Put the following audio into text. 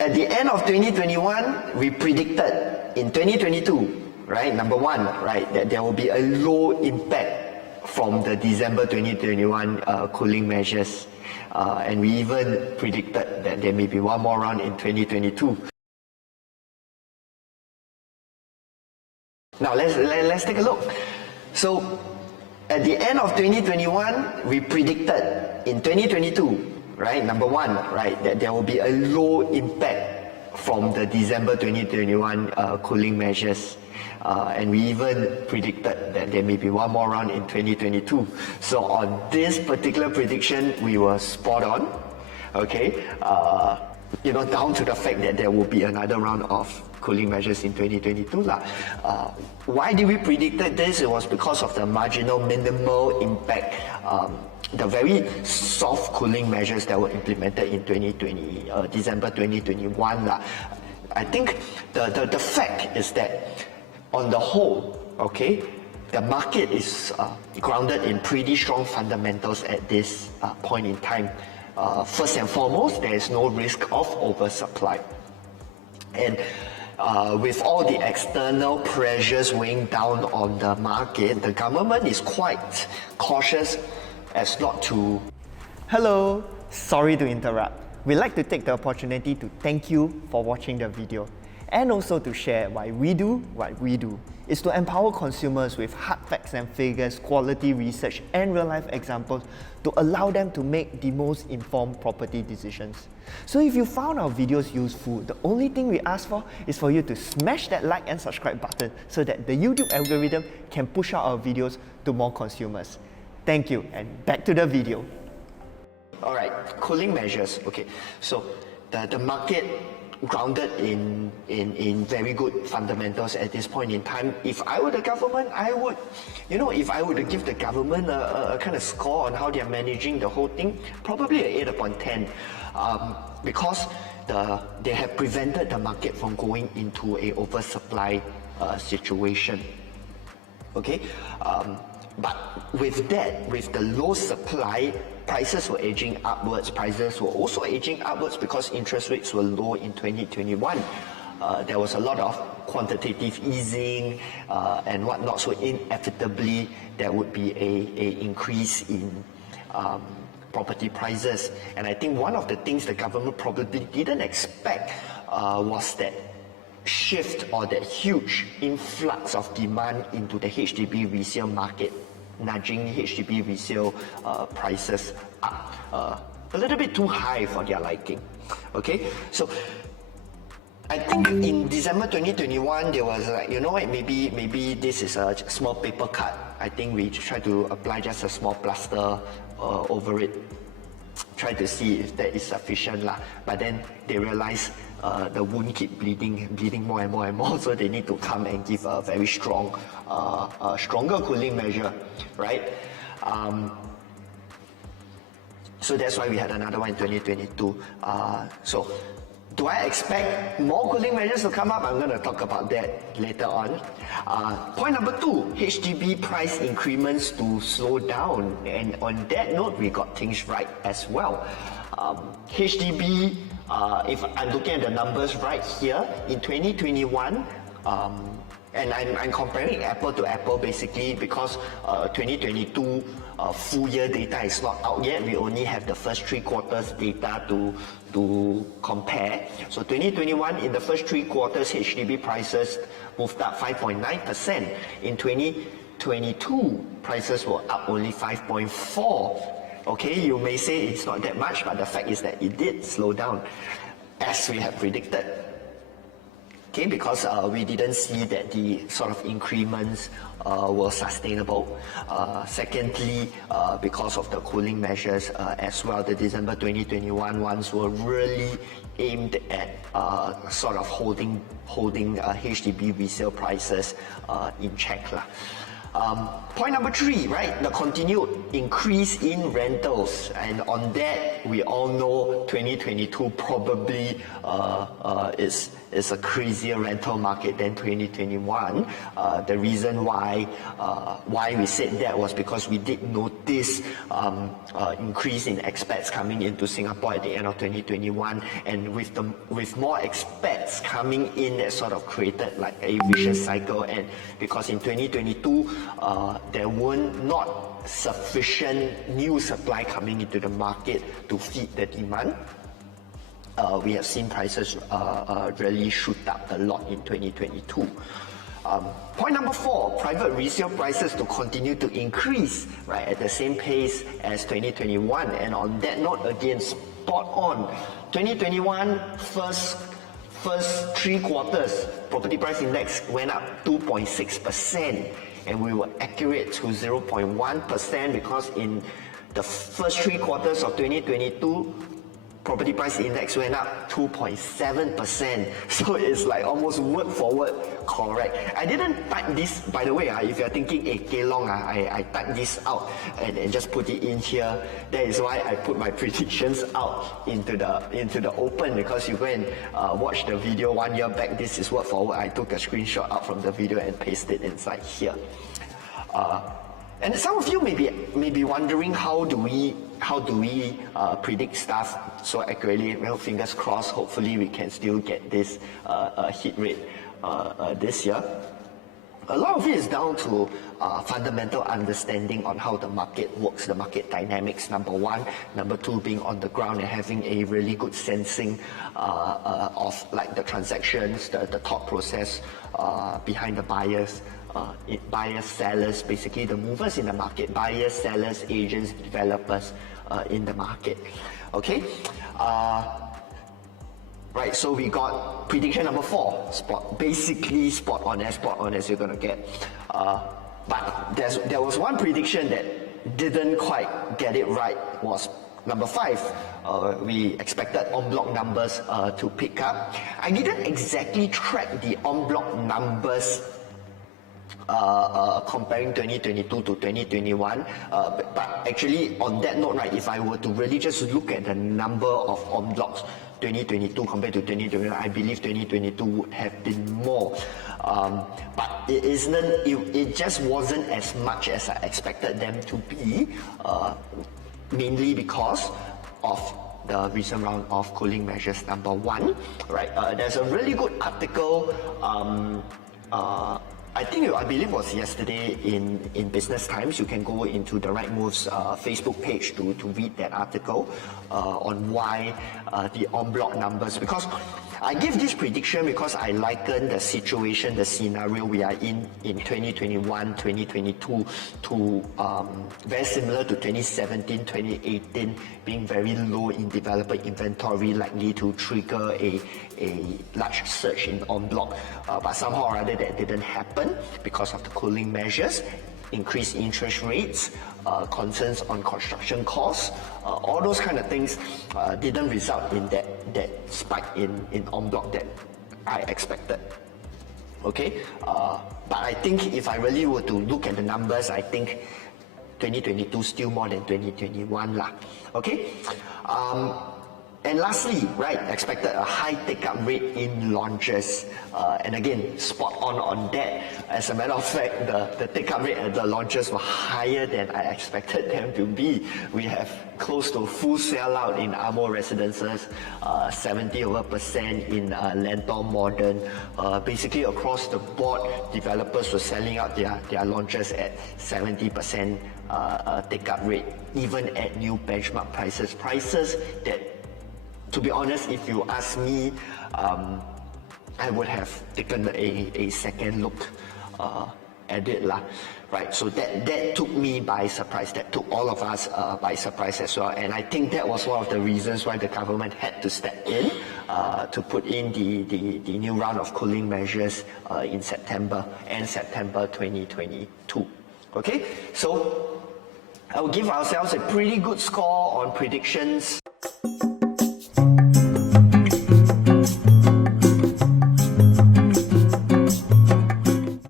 At the end of 2021, we predicted in 2022, right, number one, right, that there will be a low impact from the December 2021 cooling measures. And we even predicted that there may be one more round in 2022. Now let's take a look. So at the end of 2021, we predicted in 2022, right, number one, right, that there will be a low impact from the December 2021 cooling measures. And we even predicted that there may be one more round in 2022. So on this particular prediction, we were spot on, okay? Down to the fact that there will be another round of cooling measures in 2022. Why did we predict this? It was because of the marginal minimal impact, the very soft cooling measures that were implemented in December 2021. I think the fact is that on the whole, okay, the market is grounded in pretty strong fundamentals at this point in time. First and foremost, there is no risk of oversupply. And with all the external pressures weighing down on the market, the government is quite cautious as not to... Hello, sorry to interrupt. We'd like to take the opportunity to thank you for watching the video and also to share why we do what we do. Is to empower consumers with hard facts and figures, quality research and real-life examples to allow them to make the most informed property decisions. So if you found our videos useful, the only thing we ask for is for you to smash that like and subscribe button so that the YouTube algorithm can push out our videos to more consumers. Thank you, and back to the video. Alright, cooling measures. Okay, so the market grounded in very good fundamentals at this point in time. If I were the government, I would, if I were to give the government a kind of score on how they are managing the whole thing, probably an 8 upon 10, because they have prevented the market from going into a oversupply situation. Okay, but with that, with the low supply, prices were edging upwards. Prices were also edging upwards because interest rates were low in 2021. There was a lot of quantitative easing and whatnot, so inevitably there would be a increase in property prices. And I think one of the things the government probably didn't expect was that shift or that huge influx of demand into the HDB resale market, nudging HDB resale prices up a little bit too high for their liking. Okay, so I think in December 2021 there was like, you know what, maybe this is a small paper cut. I think we try to apply just a small plaster over it, try to see if that is sufficient lah. But then they realize the wound keep bleeding more and more and more, so they need to come and give a very strong, stronger cooling measure, right? So that's why we had another one in 2022. So do I expect more cooling measures to come up? I'm going to talk about that later on. Point number 2, HDB price increments to slow down. And on that note, we got things right as well. HDB, if I'm looking at the numbers right here, in 2021, and I'm comparing apple to apple basically because 2022 full year data is not out yet. We only have the first 3 quarters data to compare. So 2021, in the first 3 quarters, HDB prices moved up 5.9%. In 2022, prices were up only 5.4%. Okay, you may say it's not that much, but the fact is that it did slow down, as we have predicted. Okay, because we didn't see that the sort of increments were sustainable. Secondly, because of the cooling measures as well, the December 2021 ones were really aimed at sort of holding HDB resale prices in check lah. Point number 3, right? The continued increase in rentals, and on that we all know 2022 probably is a crazier rental market than 2021. The reason why we said that was because we did notice increase in expats coming into Singapore at the end of 2021, and with more expats coming in, that sort of created like a vicious cycle. And because in 2022 there were not sufficient new supply coming into the market to feed the demand, we have seen prices really shoot up a lot in 2022. Point number 4, private resale prices to continue to increase, right, at the same pace as 2021. And on that note, again, spot on. 2021 first 3 quarters, property price index went up 2.6%, and we were accurate to 0.1% because in the first 3 quarters of 2022, property price index went up 2.7%. So it's like almost word for word correct. I didn't type this, by the way, if you're thinking, hey, Kelong, I typed this out and just put it in here. That is why I put my predictions out into the open, because you go and watch the video 1 year back, this is word for word. I took a screenshot out from the video and pasted it inside here. And some of you may be wondering, how do we predict stuff so accurately? Well, fingers crossed. Hopefully, we can still get this hit rate this year. A lot of it is down to fundamental understanding on how the market works, the market dynamics, number 1. Number 2, being on the ground and having a really good sensing of like the transactions, the thought process behind the buyers. Buyers, sellers, basically the movers in the market, buyers, sellers, agents, developers in the market. Okay, right, so we got prediction number 4, basically spot on as you're gonna get. But there was one prediction that didn't quite get it right, was number 5. We expected Onblock numbers to pick up. I didn't exactly track the Onblock numbers comparing 2022 to 2021, but actually on that note, right, if I were to really just look at the number of Onblocks 2022 compared to 2021, I believe 2022 would have been more, but it just wasn't as much as I expected them to be, mainly because of the recent round of cooling measures. Number 1, right, there's a really good article, I believe it was yesterday in Business Times. You can go into the Right Moves Facebook page to read that article on why the Onblock numbers, because I give this prediction because I liken the situation, the scenario we are in 2021, 2022 to very similar to 2017, 2018, being very low in developer inventory, likely to trigger a large surge in Onblock. But somehow or other that didn't happen because of the cooling measures, increased interest rates, concerns on construction costs, all those kind of things didn't result in that spike in Onblock that I expected. Okay, but I think if I really were to look at the numbers, I think 2022 still more than 2021 lah. Okay. And lastly, right, expected a high take-up rate in launches. And again, spot on that. As a matter of fact, the take-up rate at the launches were higher than I expected them to be. We have close to full sellout in Amo Residences, 70% in Lentor Modern. Basically across the board, developers were selling out their launches at 70% take-up rate, even at new benchmark prices. Prices that, to be honest, if you ask me, I would have taken a second look at it lah. Right, so that took me by surprise. That took all of us by surprise as well. And I think that was one of the reasons why the government had to step in to put in the new round of cooling measures in September 2022. Okay, so I will give ourselves a pretty good score on predictions.